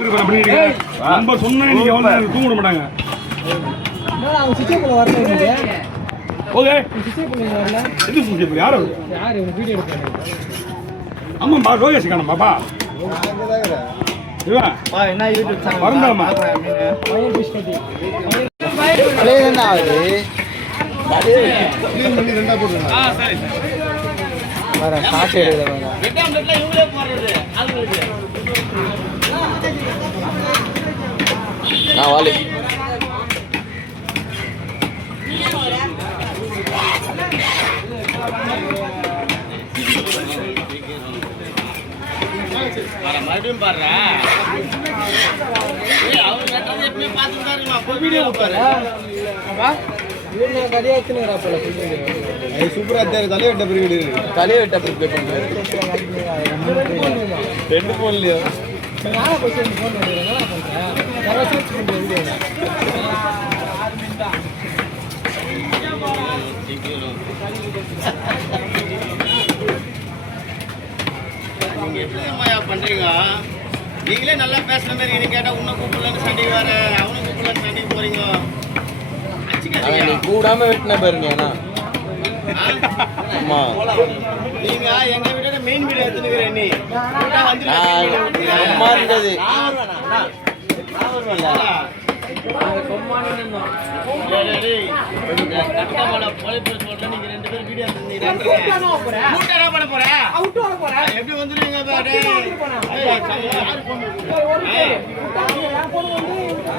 நம்ம சொன்னா நீங்க எவ்வளவு தூங்க மாட்டாங்க. அவங்க சிச்சேபுல வரல. ஓகே சிச்சேபுல வரல. இது சிச்சேபுல யாரு வீடியோ எடுக்கறாங்க. அம்மா பா லோகேஷ் காணோம் பாப்பா. இவா பா என்ன யூடியூப் சேனல் வரண்டாமா. பையன் பிஸ்கட். ப்ளே என்ன ஆகுது? க்ளீன் பண்ணி ரெண்டா போடுங்க. சரி. வர ஷாட் எடுக்கறேன். ரெண்டாம் செட்ல இவங்களே போறது. ஆளுங்களுக்கு. நான் வாலி. மறுபடியும் பாடுறா அவங்க கட்டுறது எப்பவுமே பார்த்துட்டு தான் இருக்கணும். வீடியோ பாரு கடையா எடுத்துக்கிறாப்பல. சூப்பரா இருக்கு. தலைய வெட்ட பிரிவு. தலைய வெட்ட ப்ளே பண்ணுங்க. ரெண்டு போன்லயா? நானே போய் ஃபோன் பண்ணுறேன். என்ன பண்றேன்? கரெக்டா சர்ச் பண்ணி வீடியோ. நீங்க எப்படிமா பண்றீங்க? நீங்களே நல்லா பேசுற மாதிரி நீ கேட்டா உன்ன கூப்பிடலன்னு சண்டைக்கு வர, அவனை கூப்பிடலன்னு சண்டைக்கு போறீங்க. நீ கூடாம வெட்டின பாருங்க. ஆமா நீங்க எங்க வீட்டோட மெயின் வீடு எடுத்துக்கிற நீ அம்மா இருந்தது. நீங்க ரெண்டு பேரும் வீடியோ எப்படி வந்துருவீங்க?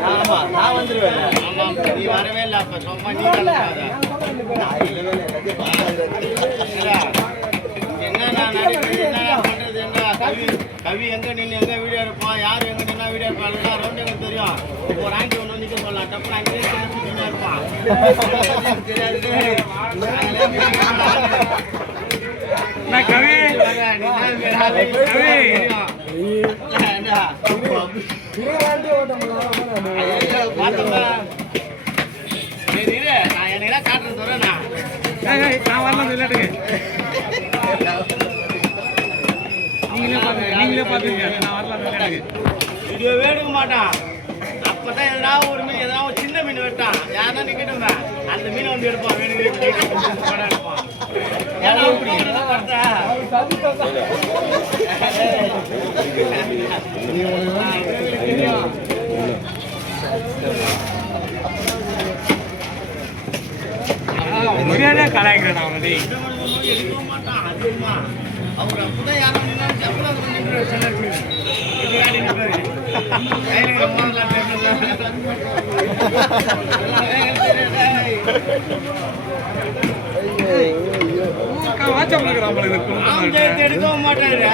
ஆமா நான் வந்துருவேன். நீ வரவே இல்லை. அப்ப சும்மா நீ என்ன பண்றது? என்ன கவி எங்க நின்று எங்க வீடியோ இருப்பான், யாரு எங்க நின்னா வீடியோ இருப்பான், எல்லாம் ரவுண்ட் எங்களுக்கு தெரியும். ஒரு ஆண்டி ஒன்று நிற்க சொல்லலாம். டப்பு அங்கே இருப்பான். கவி நான் என்ன காட்டுறது வரேண்ணா. நான் வரலாம் விளையாட்டுக்கு. நீங்களே பாத்துங்க. நான் வரலாம் விளையாட்டுக்கு. வீடியோவே எடுக்க மாட்டான். அப்பதான் எதாவது ஒரு மீன், எதாவது ஒரு சின்ன மீன் வெட்டான். யாருன்னா நிக்கட்டும், அந்த மீனை வந்து எடுப்பான். வேணுங்க படம் எடுப்பான். ஏன்னா அப்படி பார்த்தா கலாய்க்கிறேன். எடுக்க மாட்டான். அதிகமா அவர் அப்பதான் யாரும் எடுக்க மாட்டாரு.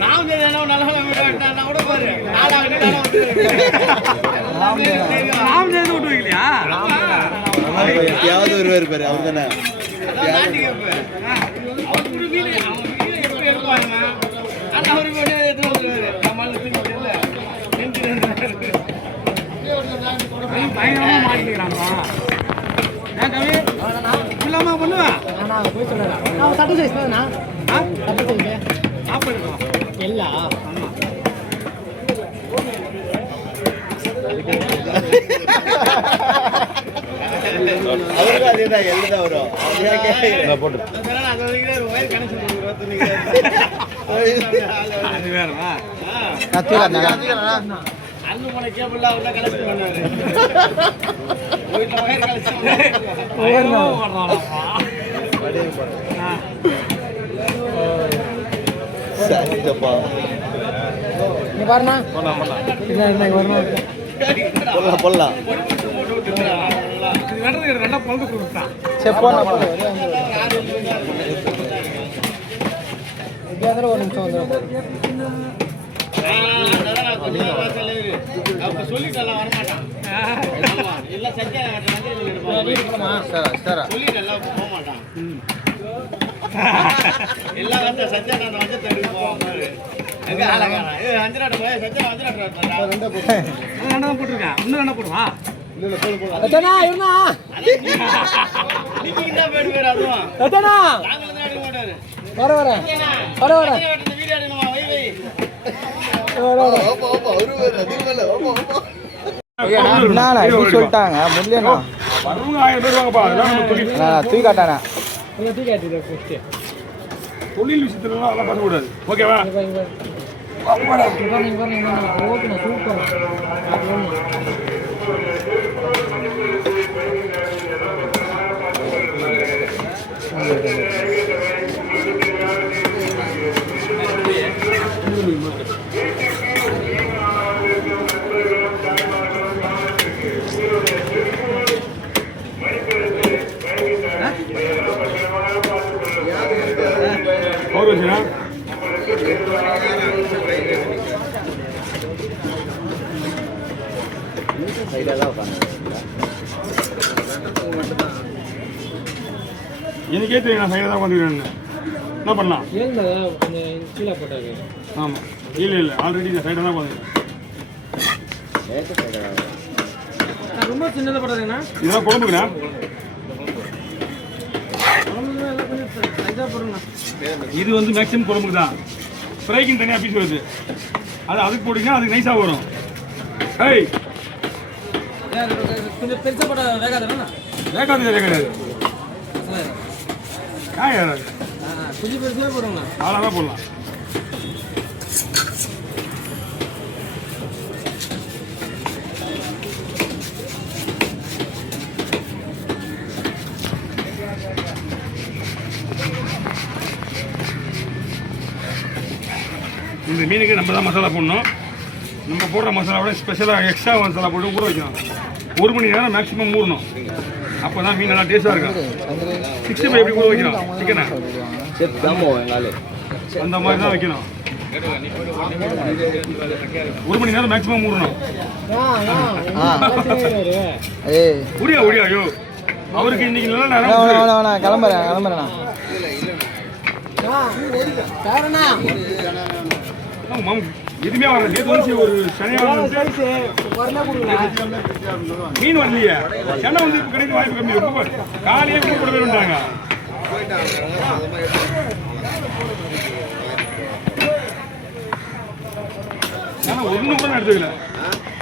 நான் நல்ல விட்டான்னா கூட பாரு. எப்பயாவது ஒருவர் பாரு. அவர் தானே அவருக்கும் அதேதான் எழுதான் வரும். போட்டு அண்ணு போன கேபிள் அவர்லாம் கலெக்ஷன் பண்ணாரு. போடலாம். ரெண்டா பொழுது கொடுத்தான். ஒரு நிமிஷம் வந்துடும். அப்ப சொல்லிட்டலாம் வரமாட்டான். இல்ல சத்தியா சொல்லிட்டலாம் போக மாட்டான். எல்லாம் வந்து சத்தியா நான் வந்து தேடி போவாங்க. எங்க ஆளக்காரன் அஞ்சு போய் சத்தியா அஞ்சு போட்டுருக்கேன். இன்னும் என்ன போடுவா? நீங்க என்ன பேர் பேர் அதுவும் வர வர வர வர வீடியோ எடுக்கணுமா? வை வை என்னண்ணா இப்படி சொல்லிட்டாங்க முடியலண்ணா வரவங்க 1000 பேர் வாங்கப்பா அதான் நம்ம தொழில். தூக்கி காட்டாண்ணா தொழில் விஷயத்துலலாம் அதெல்லாம் பண்ணக்கூடாது ஓகேவா அவர் வச்சுனா எனக்கே தெரியும் நான் சைடில் தான் வந்துக்கிறேன்னு என்ன பண்ணலாம் ஆமாம் இல்லை ஆல்ரெடி நான் சைடில் தான் வந்துக்கிறேன் ரொம்ப சின்னதாக போடாதுண்ணா இதெல்லாம் குழம்புக்குண்ணா இது வந்து மேக்ஸிமம் குழம்புக்கு தான் ஃப்ரைக்குன்னு தனியாக பீஸ் வருது அது அதுக்கு போட்டிங்கன்னா அதுக்கு நைஸாக வரும் ஏய் கொஞ்சம் பெருசாக போட வேகாதுண்ணா வேகாது வேகாது ஏறாது கொஞ்சம் பெருசாக போடுங்கண்ணா அவ்வளோதான் போடலாம் இந்த மீனுக்கு நம்ம தான் மசாலா போடணும் நம்ம போடுற மசாலாவோட ஸ்பெஷலாக எக்ஸ்ட்ரா மசாலா போட்டு ஊற வைக்கணும் 1 மணி நேரம் மேக்ஸிமம் ஊறணும் அப்போ தான் மீன் நல்லா டேஸ்ட்டாக இருக்கும் 65 எப்படி ஊற வைக்கணும் சிக்கனை அந்த மாதிரி தான் வைக்கணும் 1 மணி நேரம் மேக்ஸிமம் ஊறணும் ஒடியா ஐயோ அவருக்கு இன்னைக்கு நல்ல நேரம் கிளம்புறேன் எதுவுமே வர நேற்று வந்து ஒரு சனியாக மீன் வரலையே சென்னை வந்து இப்போ கிடைக்க வாய்ப்பு கம்மி ரொம்ப காலையே கூட போட வேணும்ட்டாங்க ஆனால் ஒன்றும் கூட எடுத்துக்கல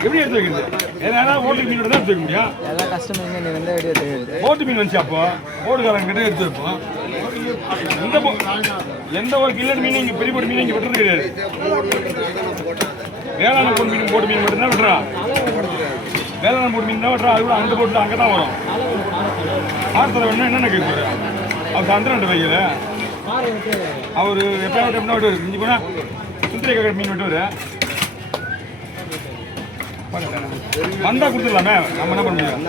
எப்படி எடுத்து வைக்கிறது ஏதாவது ஓட்டு மீனோட தான் எடுத்து வைக்க முடியும் எல்லாம் கஷ்டம் ஓட்டு மீன் வந்துச்சு அப்போ ஓடுகாரங்க கிட்ட எடுத்து வைப்போம் எந்த ஒரு கில்லர் மீன் இங்கே பெரிய போட்டு மீன் இங்கே வெட்டுறது கிடையாது வேளாண் போட்டு மீன் மட்டும்தான் வெட்டுறா வேளாண் போட்டு மீன் தான் வெட்டுறா அது கூட அந்த போட்டு அங்கே தான் வரும் ஆறுதல் வேணும்னா என்னென்ன கேட்குறாரு அவர் சந்திரன் வைக்கல அவர் எப்பயாவது எப்படின்னா வெட்டுவார் இஞ்சி போனால் சுத்திரை கேட்குற மீன் வெட்டுவார் வந்தா கொடுத்துடலாமே நம்ம என்ன பண்ண முடியும்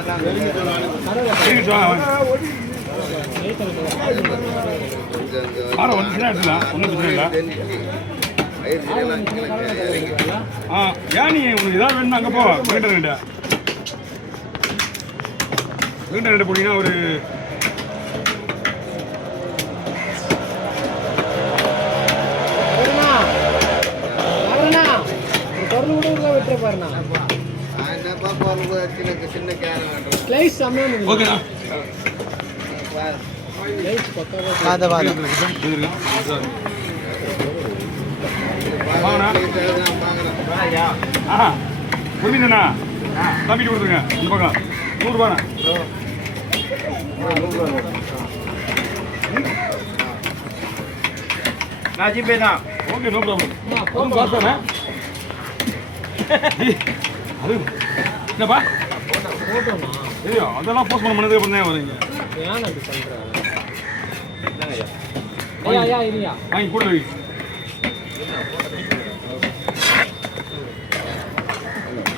ஒன்று எடுத்துக்கலாம் ஒன்றும் பிரச்சனை இல்லை ஏன் நீ உனக்கு ஏதாவது வேணும்னா அங்கே போ வீட்டை போனீங்கன்னா ஒரு ஓகேண்ணா புரியுதுண்ணா தம்பிட்டு கொடுத்துருங்க இந்த பக்கம் 100 ரூபாண்ணா நான் ஜிபே தான் ஓகே நோ ப்ராப்ளம் பார்த்தானே அது என்னப்பா ஐயோ அதெல்லாம் போஸ்ட் பண்ண மனதுக்கு அப்புறம் தான் வருங்க வாங்கி கூட வை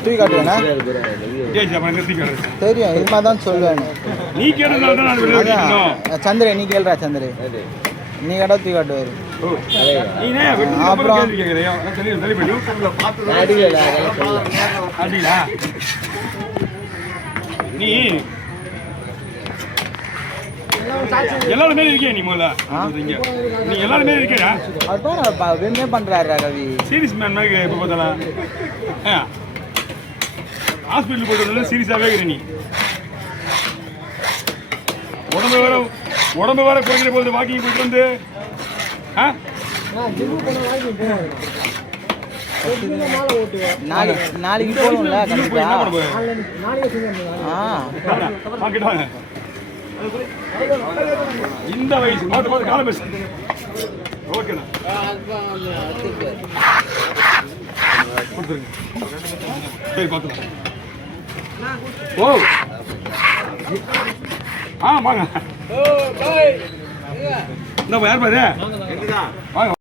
தூக்கி காட்டுவேண்ணா தெரியும் இது மாதிரி தான் சொல்லுவேன் நீ கேட்டதுனால தான் நான் வெளியே வைக்கணும் சந்திர நீ கேள்றா சந்திர நீ கேட்டா தூக்கி காட்டுவாரு அப்புறம் நீ எல்லாருமே இருக்கியா நீ முதல்ல நீ எல்லாருமே இருக்கியா அதான் வெண்ணே பண்றாரு ரவி சீரியஸ் மேன் மாதிரி எப்போ பார்த்தாலும் ஹாஸ்பிட்டல் போயிட்டு வந்தாலும் சீரியஸாகவே இருக்கிற நீ உடம்பு வேற குறைக்கிற போது வாக்கிங் போயிட்டு வந்து மாலை ஓட்டுவோம். நாளைக்கு போகணும்ல கண்டிப்பா. நாளைக்கே செஞ்சு வாங்கிட்டு வாங்க. இந்த வயசு பார்த்து பார்த்து காலம் பேசு. ஓகேண்ணா கொடுத்துருங்க. சரி பார்த்துக்கலாம். ஓ வாங்க. இந்த யார் பாரு வாங்க.